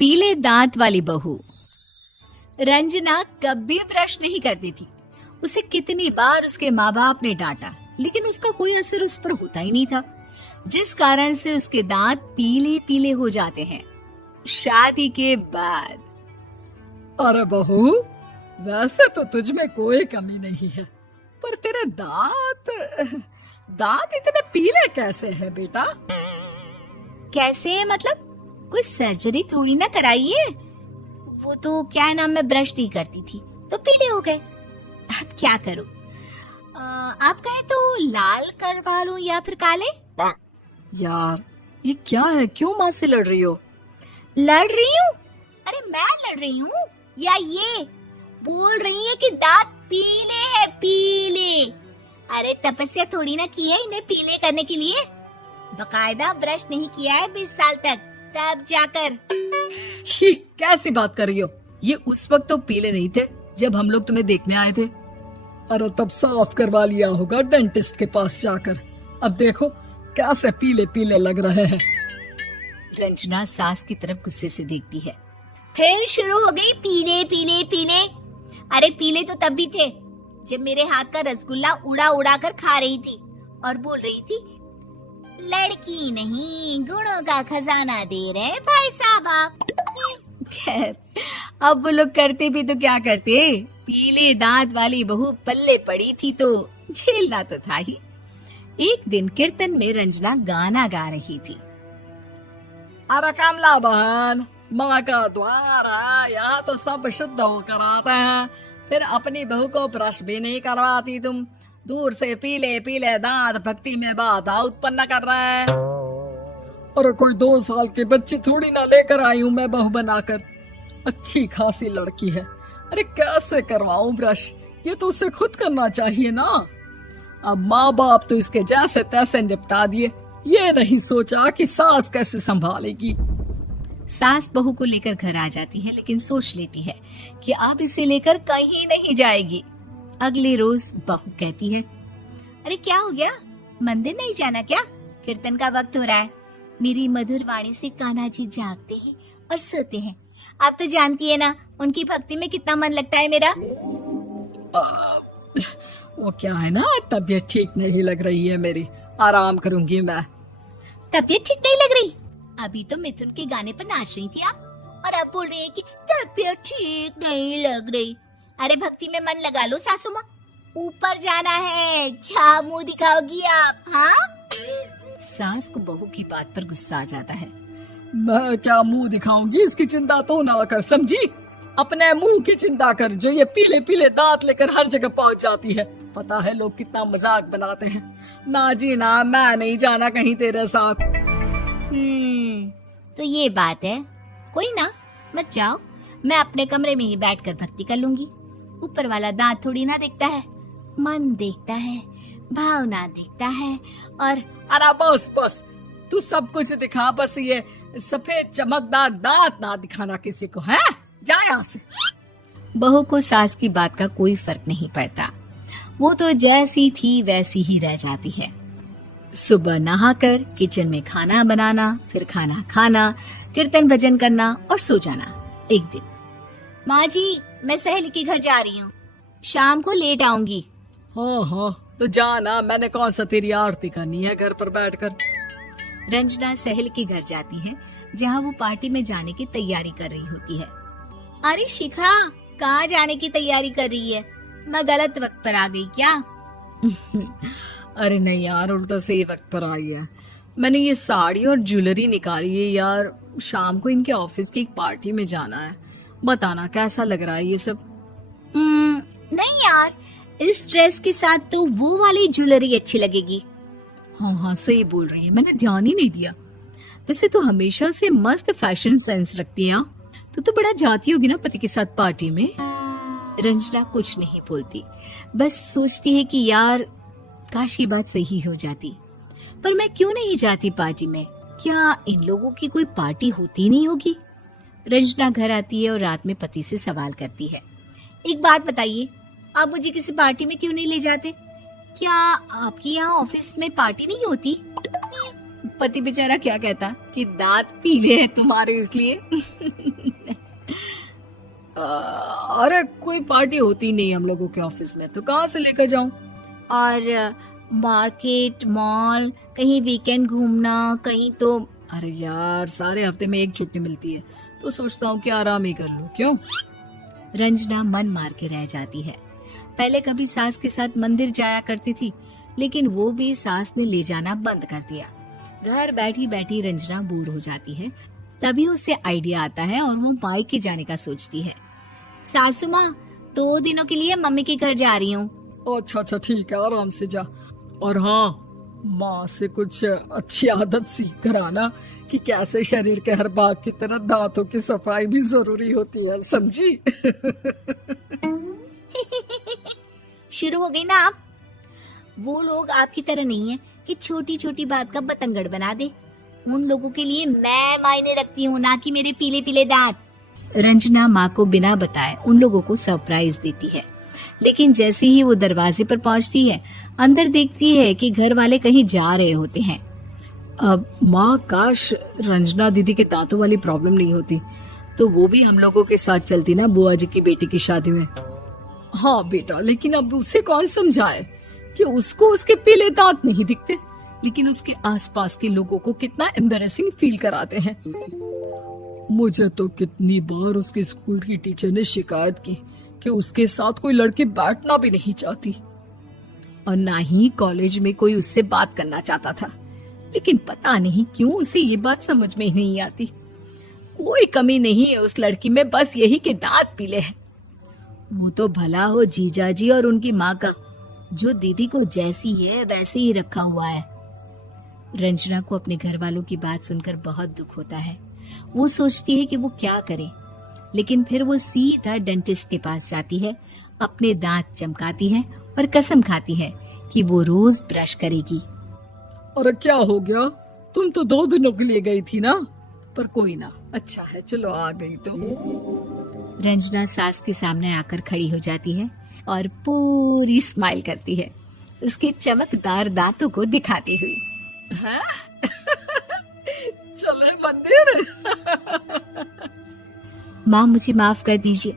पीले दांत वाली बहू। रंजना कभी ब्रश नहीं करती थी। उसे कितनी बार उसके माँ बाप ने डांटा, लेकिन उसका कोई असर उस पर होता ही नहीं था, जिस कारण से उसके दांत पीले पीले हो जाते हैं। शादी के बाद। अरे बहू, वैसे तो तुझ में कोई कमी नहीं है, पर तेरे दांत इतने पीले कैसे हैं बेटा? कैसे मतलब? कोई सर्जरी थोड़ी ना कराई है। वो तो क्या नाम, मैं ब्रश नहीं करती थी तो पीले हो गए। अब क्या करूं? आप कहें तो लाल करवा लूं या फिर काले? यार ये क्या है, क्यों माँ से लड़ रही हो? लड़ रही हूँ? अरे मैं लड़ रही हूँ या ये बोल रही है कि दांत पीले हैं, पीले। अरे तपस्या थोड़ी ना की है इन्हें पीले करने के लिए। बकायदा ब्रश नहीं किया है 20 साल तक, तब जाकर। छी, कैसी बात कर रही हो? ये उस वक्त तो पीले नहीं थे जब हम लोग तुम्हें देखने आए थे। अरे तब साफ करवा लिया होगा डेंटिस्ट के पास जाकर। अब देखो कैसे पीले पीले लग रहे हैं। रंजना सास की तरफ गुस्से से देखती है। फिर शुरू हो गई पीले पीले पीले। अरे पीले तो तब भी थे जब मेरे हाथ का रसगुल्ला उड़ा उड़ा कर खा रही थी और बोल रही थी, लड़की नहीं गुणों का खजाना दे रहे भाई साहब आप। खैर, अब वो लोग करते भी तो क्या करते, पीले दांत वाली बहू पल्ले पड़ी थी तो झेलना तो था ही। एक दिन कीर्तन में रंजना गाना गा रही थी। अरे कमला बहन, माँ का द्वार है, यहाँ तो सब शुद्ध होकर आते हैं, फिर अपनी बहू को ब्रश भी नहीं करवाती तुम। दूर से पीले पीले दांत भक्ति में बाधा उत्पन्न कर रहे हैं। अरे कोई 2 साल के बच्चे थोड़ी ना लेकर आई हूँ मैं बहू बनाकर। अच्छी खासी लड़की है, अरे कैसे करवाऊं ब्रश? ये तो उसे खुद करना चाहिए ना। अब माँ बाप तो इसके जैसे तैसे निपटा दिए, ये नहीं सोचा कि सास कैसे संभालेगी। सास बहू को लेकर घर आ जाती है, लेकिन सोच लेती है कि अब इसे लेकर कहीं नहीं जाएगी। अगले रोज बहू कहती है, अरे क्या हो गया, मंदिर नहीं जाना क्या? कीर्तन का वक्त हो रहा है। मेरी मधुर वाणी से कान्हा जी जागते हैं और सोते हैं। आप तो जानती है ना उनकी भक्ति में कितना मन लगता है मेरा। वो क्या है ना, तबीयत ठीक नहीं लग रही है मेरी, आराम करूंगी मैं। तबीयत ठीक नहीं लग रही? अभी तो मिथुन के गाने पर नाच रही थी आप, और अब बोल रही है कि तबीयत ठीक नहीं लग रही। अरे भक्ति में मन लगा लो सासू माँ, ऊपर जाना है, क्या मुंह दिखाओगी आप? हाँ? सास को बहू की बात पर गुस्सा आ जाता है। मैं क्या मुंह दिखाऊंगी, इसकी चिंता तो ना कर, समझी? अपने मुंह की चिंता कर, जो ये पीले पीले दांत लेकर हर जगह पहुंच जाती है। पता है लोग कितना मजाक बनाते हैं। ना जी ना, मैं नहीं जाना कहीं तेरे साथ। तो ये बात है। कोई ना, मत जाओ, मैं अपने कमरे में ही बैठकर भक्ति कर लूंगी। ऊपर वाला दांत थोड़ी ना देखता है, मन देखता है, भावना देखता है। और अरे बस बस, तू सब कुछ दिखा, बस ये सफेद चमकदार दांत ना दिखाना किसी को, है? जा यहाँ से। बहू को सास की बात का कोई फर्क नहीं पड़ता, वो तो जैसी थी वैसी ही रह जाती है। सुबह नहाकर किचन में खाना बनाना, फिर खाना खाना, कीर्तन भजन करना और सो जाना। एक दिन, माँ जी मैं सहेली के घर जा रही हूँ, शाम को लेट आऊंगी। हाँ हाँ तो जाना, मैंने कौन सा तेरी आरती करनी है घर पर बैठकर। रंजना सहेली के घर जाती है, जहाँ वो पार्टी में जाने की तैयारी कर रही होती है। अरे शिखा, कहाँ जाने की तैयारी कर रही है? मैं गलत वक्त पर आ गई क्या? अरे नहीं यार, उल्टा सही वक्त पर आई है। मैंने ये साड़ी और ज्वेलरी निकाली है यार, शाम को इनके ऑफिस की एक पार्टी में जाना है। बताना कैसा लग रहा है ये सब? नहीं यार, इस ड्रेस के साथ तो वो वाली ज्वेलरी अच्छी लगेगी। हाँ हाँ सही बोल रही है, मैंने ध्यान ही नहीं दिया। वैसे तो हमेशा से मस्त फैशन सेंस रखती है। तो बड़ा जाती होगी ना पति के साथ पार्टी में। रंजना कुछ नहीं बोलती, बस सोचती है कि यार काश ये बात सही हो जाती, पर मैं क्यों नहीं जाती पार्टी में? क्या इन लोगों की कोई पार्टी होती नहीं होगी? रंजना घर आती है और रात में पति से सवाल करती है, एक बात बताइए, आप मुझे किसी पार्टी में क्यों नहीं ले जाते? क्या आपके यहाँ ऑफिस में पार्टी नहीं होती? पति बेचारा क्या कहता कि दांत पीले हैं तुम्हारे इसलिए। अरे कोई पार्टी होती नहीं हम लोगों के ऑफिस में, तो कहाँ से लेकर जाऊं? और मार्केट, मॉल, कहीं वीकेंड घूमना, कहीं तो। अरे यार सारे हफ्ते में एक छुट्टी मिलती है, तो सोचता हूँ कि आराम ही कर लूं। क्यों? रंजना मन मार के रह जाती है। पहले कभी सास के साथ मंदिर जाया करती थी, लेकिन वो भी सास ने ले जाना बंद कर दिया। घर बैठी बैठी रंजना बोर हो जाती है। तभी उसे आइडिया आता है और वो मायके जाने का सोचती है। सासू माँ, 2 दिनों के लिए मम्मी के घर जा रही हूँ। अच्छा ठीक है, आराम से जा। और हाँ, माँ से कुछ अच्छी आदत सीख कर आना कि कैसे शरीर के हर भाग की तरह दांतों की सफाई भी जरूरी होती है, समझी? शुरू हो गई ना आप। वो लोग आपकी तरह नहीं है कि छोटी छोटी बात का बतंगड़ बना दे। उन लोगों के लिए मैं मायने रखती हूँ, ना कि मेरे पीले पीले दांत। रंजना माँ को बिना बताए उन लोगों को सरप्राइज देती है, लेकिन जैसे ही वो दरवाजे पर पहुंचती है, अंदर देखती है कि घर वाले कहीं जा रहे होते हैं। अब माँ, काश रंजना दीदी के दांतों वाली प्रॉब्लम नहीं होती, तो वो भी हम लोगों के साथ चलती ना बुआ जी की बेटी की शादी में। हाँ बेटा, लेकिन अब उसे कौन समझाए कि उसको उसके पीले दांत नहीं दिखते, लेकिन उसके आसपास के लोगों को कितना एम्बैरेसिंग फील कराते हैं। मुझे तो कितनी बार उसके स्कूल की टीचर ने शिकायत की कि उसके साथ कोई लड़की बैठना भी नहीं चाहती, और ना ही कॉलेज में कोई उससे बात करना चाहता था। लेकिन पता नहीं क्यों उसे ये बात समझ में ही नहीं आती। कोई कमी नहीं है उस लड़की में, बस यही कि दांत पीले हैं। वो तो भला हो जीजा जी और उनकी माँ का, जो दीदी को जैसी है वैसे ही रखा हुआ है। रंजना को अपने घर वालों की बात सुनकर बहुत दुख होता है। वो सोचती है कि वो क्या करे, लेकिन फिर वो सीधा डेंटिस्ट के पास जाती है, अपने दांत चमकाती है और कसम खाती है कि वो रोज ब्रश करेगी। अरे क्या हो गया? तुम तो 2 दिनों के लिए गई थी ना। पर कोई ना, अच्छा है, चलो आ गई तो। रंजना सास के सामने आकर खड़ी हो जाती है और पूरी स्माइल करती है, उसके चमकदार दांतों को दिखाती हुई। हैं? चले मंदिर? माँ, मुझे माफ कर दीजिए,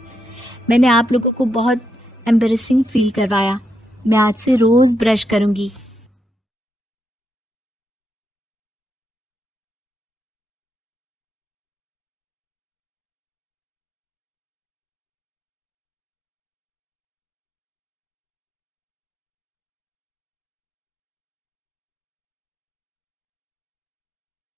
मैंने आप लोगों को बहुत एम्बैरेसिंग फील करवाया। मैं आज से रोज ब्रश करूंगी।